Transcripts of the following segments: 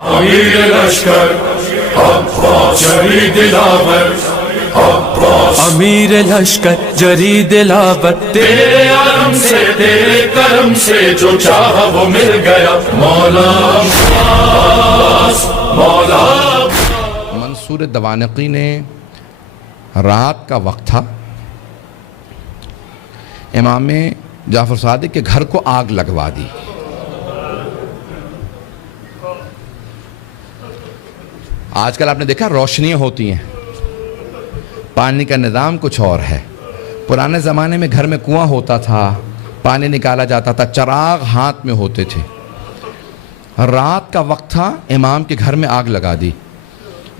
امیر لشکر عباس جری دلاور، امیر لشکر جری دلاور، تیرے عالم سے تیرے کرم سے جو چاہا وہ مل گیا، مولا عباس مولا۔ منصور دوانقی نے رات کا وقت تھا، امام جعفر صادق کے گھر کو آگ لگوا دی۔ آج کل آپ نے دیکھا روشنیاں ہوتی ہیں، پانی کا نظام کچھ اور ہے۔ پرانے زمانے میں گھر میں کنواں ہوتا تھا، پانی نکالا جاتا تھا، چراغ ہاتھ میں ہوتے تھے۔ رات کا وقت تھا، امام کے گھر میں آگ لگا دی۔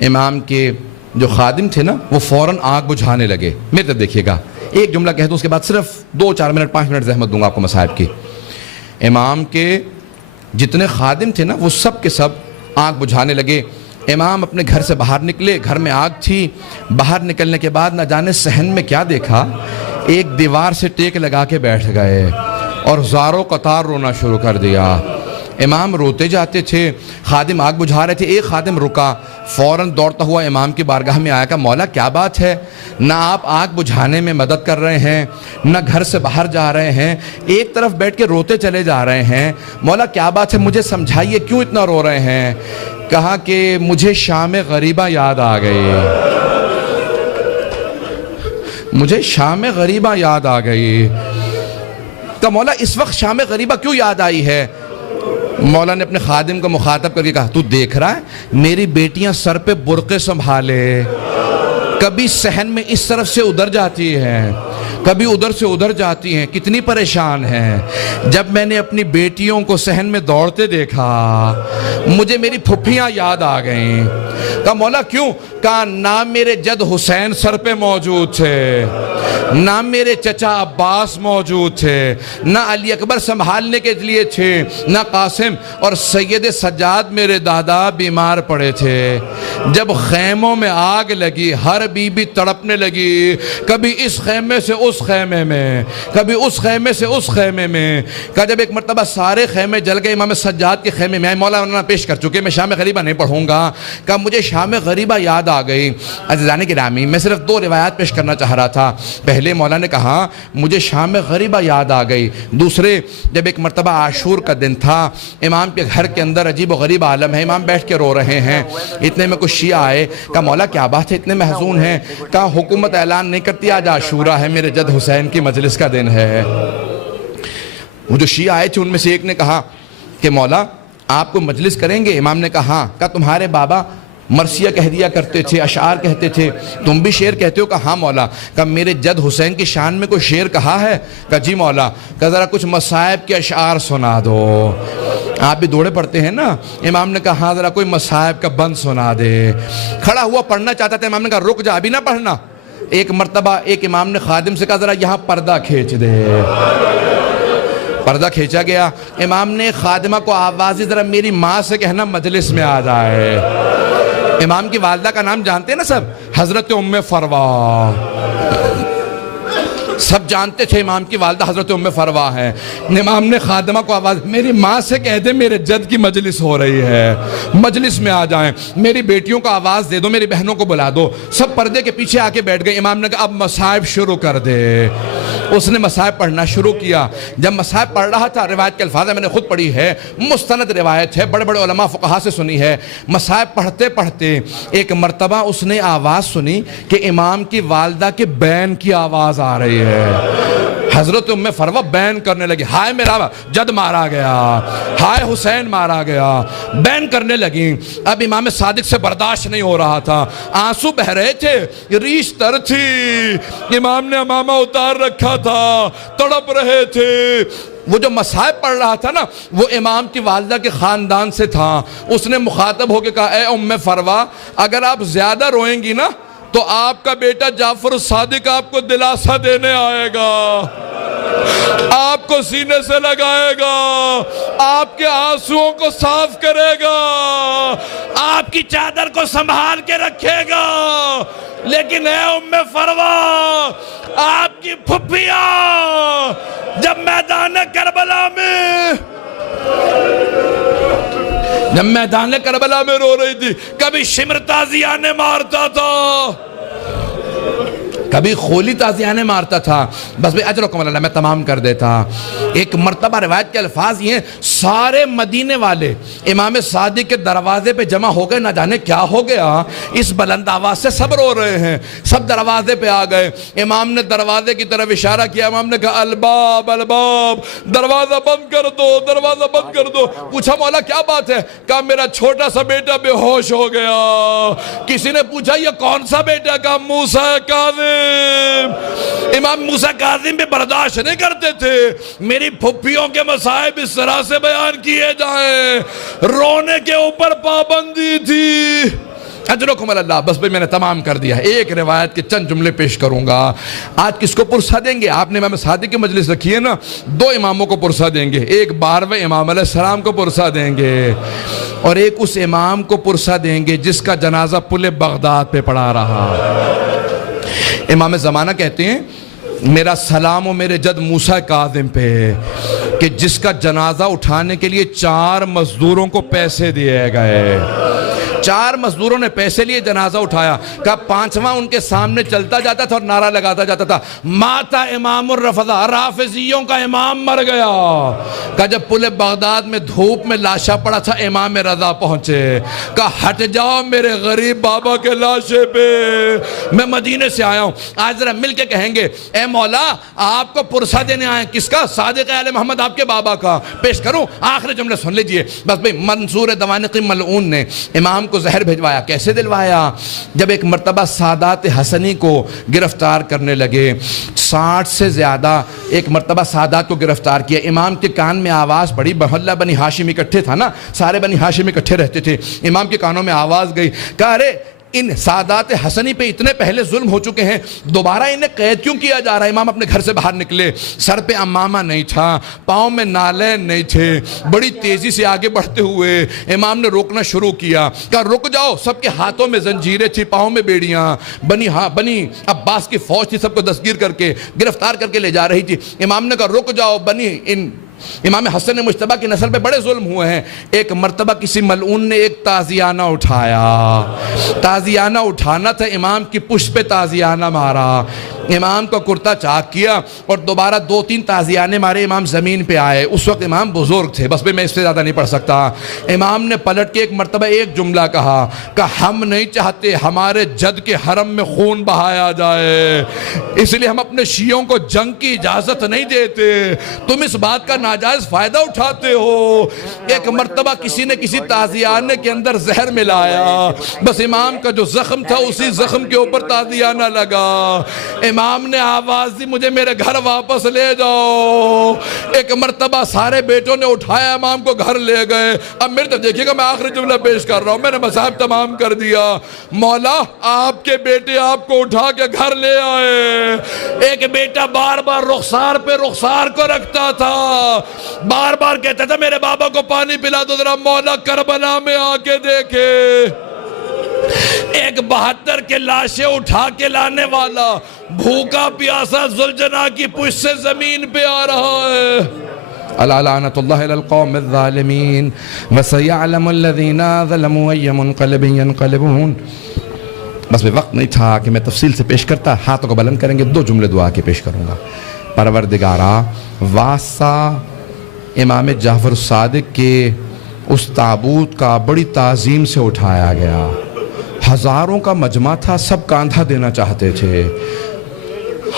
امام کے جو خادم تھے نا، وہ فوراً آگ بجھانے لگے۔ میرے طرف دیکھیے گا، ایک جملہ کہہ دوں، اس کے بعد صرف 2-4 منٹ 5 منٹ زحمت دوں گا آپ کو مصائب کی۔ امام کے جتنے خادم تھے نا، وہ سب کے سب آگ بجھانے لگے۔ امام اپنے گھر سے باہر نکلے، گھر میں آگ تھی۔ باہر نکلنے کے بعد نہ جانے صحن میں کیا دیکھا، ایک دیوار سے ٹیک لگا کے بیٹھ گئے اور زاروں قطار رونا شروع کر دیا۔ امام روتے جاتے تھے، خادم آگ بجھا رہے تھے۔ ایک خادم رکا، فوراً دوڑتا ہوا امام کی بارگاہ میں آیا، کہا مولا کیا بات ہے، نہ آپ آگ بجھانے میں مدد کر رہے ہیں، نہ گھر سے باہر جا رہے ہیں، ایک طرف بیٹھ کے روتے چلے جا رہے ہیں، مولا کیا بات ہے، مجھے سمجھائیے کیوں اتنا رو رہے ہیں۔ کہا کہ مجھے شام غریبہ یاد آ گئی، مجھے شام غریبہ یاد آ گئی۔ کہا مولا اس وقت شام غریبہ کیوں یاد آئی ہے؟ مولا نے اپنے خادم کو مخاطب کر کے کہا، تو دیکھ رہا ہے میری بیٹیاں سر پہ برقعے سنبھالے، کبھی صحن میں اس طرف سے ادھر جاتی ہیں، کبھی ادھر سے ادھر جاتی ہیں، کتنی پریشان ہیں۔ جب میں نے اپنی بیٹیوں کو صحن میں دوڑتے دیکھا، مجھے میری پھپھیاں یاد آ گئیں۔ کہا مولا کیوں؟ کہا نہ میرے جد حسین سر پہ موجود تھے، نہ میرے چچا عباس موجود تھے، نہ علی اکبر سنبھالنے کے لیے تھے، نہ قاسم، اور سید سجاد میرے دادا بیمار پڑے تھے۔ جب خیموں میں آگ لگی، ہر بی بی تڑپنے لگی، کبھی اس خیمے سے اس خیمے میں، کبھی اس خیمے سے اس خیمے میں۔ کہا جب ایک مرتبہ سارے خیمے جل گئے، امام سجاد کے خیمے میں آئے، مولانا پیش کر چکے، میں شام غریبہ نہیں پڑھوں گا۔ کہا مجھے شام غریبہ یاد آ گئی۔ عزیزان گرامی، میں صرف 2 روایات پیش کرنا چاہ رہا تھا۔ پہلے مولا نے کہا مجھے شام غریبہ یاد آ گئی۔ دوسرے، جب ایک مرتبہ عاشور کا دن تھا، امام کے گھر کے اندر عجیب و غریب عالم ہے، امام بیٹھ کے رو رہے ہیں۔ اتنے میں کچھ شیعہ آئے، کہا مولا کیا بات ہے، اتنے محزون ہیں؟ کہا حکومت اعلان نہیں کرتی آج عاشورہ ہے، میرے جد حسین کی مجلس کا دن ہے۔ وہ جو شیعہ آئے تھے ان میں سے ایک نے کہا کہ مولا آپ کو مجلس کریں گے؟ امام نے کہا ہاں۔ کہا تمہارے بابا مرثیہ کہہ دیا کرتے تھے، اشعار کہتے تھے، تم بھی شعر کہتے ہو؟ کہا ہاں مولا۔ کہا میرے جد حسین کی شان میں کوئی شعر کہا ہے؟ کہا جی مولا۔ کہا ذرا کچھ مصائب کے اشعار سنا دو، آپ بھی دوڑے پڑتے ہیں نا۔ امام نے کہا ہاں ذرا کوئی مصائب کا بند سنا دے۔ کھڑا ہوا پڑھنا چاہتا تھا، امام نے کہا رک جا، ابھی نہ پڑھنا۔ ایک مرتبہ ایک امام نے خادم سے کہا ذرا یہاں پردہ کھینچ دے۔ پردہ کھینچا گیا۔ امام نے خادمہ کو آوازی ذرا میری ماں سے کہنا مجلس میں آ جائے۔ امام کی والدہ کا نام جانتے ہیں نا سب، حضرت ام فروا، سب جانتے تھے امام کی والدہ حضرت ام فروا ہے۔ امام نے خادمہ کو آواز، میری ماں سے کہہ دے میرے جد کی مجلس ہو رہی ہے، مجلس میں آ جائیں، میری بیٹیوں کو آواز دے دو، میری بہنوں کو بلا دو۔ سب پردے کے پیچھے آ کے بیٹھ گئے۔ امام نے کہا اب مصائب شروع کر دے۔ اس نے مصائب پڑھنا شروع کیا۔ جب مصائب پڑھ رہا تھا، روایت کے الفاظ میں نے خود پڑھی ہے، مستند روایت ہے، بڑے بڑے علماء فقہا سے سنی ہے۔ مصائب پڑھتے پڑھتے ایک مرتبہ اس نے آواز سنی کہ امام کی والدہ کے بین کی آواز آ رہی ہے۔ حضرت ام فروا بین کرنے لگی، ہائے میرا جد مارا گیا، ہائے حسین مارا گیا، بین کرنے لگی۔ اب امام صادق سے برداشت نہیں ہو رہا تھا، آنسو بہ رہے تھے، ریش تر تھی، امام نے امامہ اتار رکھا تھا، تڑپ رہے تھے۔ وہ جو مصائب پڑھ رہا تھا نا، وہ امام کی والدہ کے خاندان سے تھا۔ اس نے مخاطب ہو کے کہا اے ام فروا، اگر آپ زیادہ روئیں گی نا تو آپ کا بیٹا جعفر صادق آپ کو دلاسا دینے آئے گا، آپ کو سینے سے لگائے گا، آپ کے آنسوؤں کو صاف کرے گا، آپ کی چادر کو سنبھال کے رکھے گا۔ لیکن اے ام فروا، آپ کی پھپھیاں جب میدان کربلا میں جب میدان کربلا میں رو رہی تھی، کبھی شمر تازیانے مارتا تھا، کبھی خولی تازیانے مارتا تھا. بس بھئی اجرکم اللہ، میں تمام کر دیتا. ایک مرتبہ روایت کے الفاظ یہ ہیں، سارے مدینے والے امام صادق کے دروازے پہ جمع ہو گئے. نہ جانے کیا ہو گیا، اس بلند آواز سے سب رو رہے ہیں. سب دروازے پہ آ گئے. امام نے دروازے کی طرف اشارہ کیا. امام نے کہا الباب الباب، دروازہ بند کر دو، دروازہ بند کر دو. پوچھا مولا کیا بات ہے؟ کہا میرا چھوٹا سا بیٹا بے ہوش ہو گیا. کسی نے پوچھا یہ کون سا بیٹا؟ کہا موسیٰ کاظم. امام موسیٰ کاظم بھی برداشت نہیں کرتے تھے میری پھپھیوں کے مصائب اس طرح سے بیان کیے جائیں. رونے کے اوپر پابندی تھی. اجرکم اللہ. بس بھئی میں نے تمام کر دیا. ایک روایت کے چند جملے پیش کروں گا. آج کس کو پرسہ دیں گے؟ آپ نے امام صادق کی مجلس رکھی ہے نا، دو اماموں کو پرسہ دیں گے. ایک 12ویں امام علیہ السلام کو پرسہ دیں گے، اور ایک اس امام کو پرسہ دیں گے جس کا جنازہ پل بغداد پہ پڑا رہا. امام زمانہ کہتے ہیں میرا سلام و میرے جد موسیٰ کاظم پہ، کہ جس کا جنازہ اٹھانے کے لیے 4 مزدوروں کو پیسے دیے گئے. 4 مزدوروں نے پیسے لیے، جنازہ اٹھایا. کہا 5واں ان کے سامنے چلتا جاتا تھا اور نعرہ لگاتا جاتا تھا ماتا امام الرفضہ، رافضیوں کا امام مر گیا. کہا جب پل بغداد میں دھوپ میں لاشا پڑا تھا امام رضا پہنچے. کہا ہٹ جاؤ میرے غریب بابا کے لاشے پہ، میں مدینے سے آیا ہوں. آج ذرا مل کے کہیں گے اے مولا آپ کو پرسہ دینے آئے. کس کا؟ صادق آل محمد آپ کے بابا کا. پیش کروں؟ آخری جملے سن لیجئے. بس بھئی منصور دوانقی ملعون نے امام کو زہر بھجوایا. کیسے دلوایا؟ جب ایک مرتبہ سادات حسنی کو گرفتار کرنے لگے، 60 سے زیادہ ایک مرتبہ سادات کو گرفتار کیا. امام کے کان میں آواز پڑی. محلہ بنی ہاشم اکٹھے تھا نا، سارے بنی ہاشم اکٹھے رہتے تھے. امام کے کانوں میں آواز گئی. کہا ارے ان سادات حسنی پہ اتنے پہلے ظلم ہو چکے ہیں، دوبارہ انہیں قید کیوں کیا جا رہا ہے؟ امام اپنے گھر سے باہر نکلے. سر پہ امامہ نہیں تھا، پاؤں میں نالین نہیں تھے. بڑی تیزی سے آگے بڑھتے ہوئے امام نے روکنا شروع کیا. کہا رک جاؤ. سب کے ہاتھوں میں زنجیریں تھی، پاؤں میں بیڑیاں. بنی عباس کی فوج تھی، سب کو دستگیر کر کے گرفتار کر کے لے جا رہی تھی. امام نے کہا رک جاؤ. امام حسن مجتبیٰ کی نسل پہ بڑے ظلم ہوئے ہیں. ایک مرتبہ کسی ملعون نے ایک تازیانہ اٹھایا. تازیانہ اٹھانا تھا، امام کی پشت پہ تازیانہ مارا. امام کا کرتا چاک کیا اور دوبارہ 2-3 تازیانے مارے. امام زمین پہ آئے. اس وقت امام بزرگ تھے. بس میں اس سے زیادہ نہیں پڑھ سکتا. امام نے پلٹ کے ایک مرتبہ ایک جملہ کہا کہ ہم نہیں چاہتے ہمارے جد کے حرم میں خون بہایا جائے، اس لیے ہم اپنے شیعوں کو جنگ کی اجازت نہیں دیتے. تم اس بات کا ناجائز فائدہ اٹھاتے ہو. ایک مرتبہ کسی نے کسی تازیانے کے اندر زہر ملایا. بس امام کا جو زخم تھا اسی زخم کے اوپر تازیانہ لگا. امام نے آواز دی مجھے میرے گھر واپس لے جاؤ. ایک مرتبہ سارے بیٹوں نے اٹھایا، امام کو گھر لے گئے. اب میرے طرف دیکھیے گا، میں آخری جملہ پیش کر رہا ہوں. میں نے مصائب تمام کر دیا. مولا آپ کے بیٹے آپ کو اٹھا کے گھر لے آئے. ایک بیٹا بار بار رخسار پہ رخسار کو رکھتا تھا، بار بار کہتا تھا میرے بابا کو پانی پلا دو ذرا، مولا کربلا میں آ کے دیکھے. ایک 72 کے لاشیں اٹھا کے لانے والا بھوکا پیاسا ذوالجناح کی پشت سے زمین پہ آ رہا ہے. الا لعنت اللہ علی القوم الظالمین وسیعلم الذین ظلموا ای منقلب ینقلبون. بس میں وقت نہیں تھا کہ میں تفصیل سے پیش کرتا. ہاتھوں کو بلند کریں گے، 2 جملے دعا کے پیش کروں گا. پروردگارا، واسطہ امام جعفر الصادق کے اس تابوت کا بڑی تعظیم سے اٹھایا گیا. ہزاروں کا مجمع تھا، سب کاندھا دینا چاہتے تھے.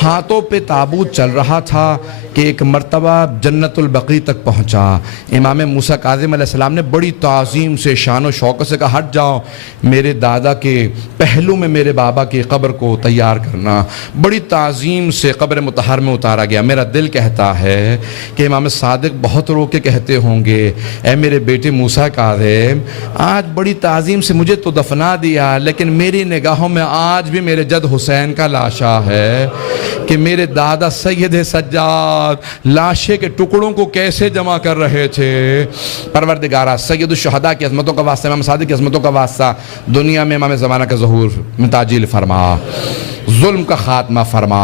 ہاتھوں پہ تابوت چل رہا تھا کہ ایک مرتبہ جنت البقیع تک پہنچا. امام موسیٰ کاظم علیہ السلام نے بڑی تعظیم سے شان و شوق سے کہا ہٹ جاؤ، میرے دادا کے پہلو میں میرے بابا کی قبر کو تیار کرنا. بڑی تعظیم سے قبر مطہر میں اتارا گیا. میرا دل کہتا ہے کہ امام صادق بہت رو کے کہتے ہوں گے اے میرے بیٹے موسیٰ کاظم، آج بڑی تعظیم سے مجھے تو دفنا دیا، لیکن میری نگاہوں میں آج بھی میرے جد حسین کا لاشا ہے کہ میرے دادا سید سجاد لاشے کے ٹکڑوں کو کیسے جمع کر رہے تھے. پروردگارہ سید الشہداء کی عظمتوں کا واسطہ، امام صادق کی عظمتوں کا واسطہ، دنیا میں امام زمانہ کا ظہور میں تعجیل فرما، ظلم کا خاتمہ فرما.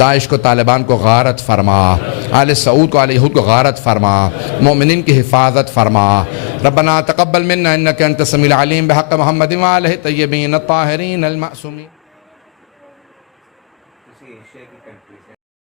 داعش کو طالبان کو غارت فرما، آل سعود کو آل یہود کو غارت فرما، مومنین کی حفاظت فرما۔ ربنا تقبل منا انک انت السمیع العلیم بحق محمد وآلہ الطیبین الطاہرین المعصومین۔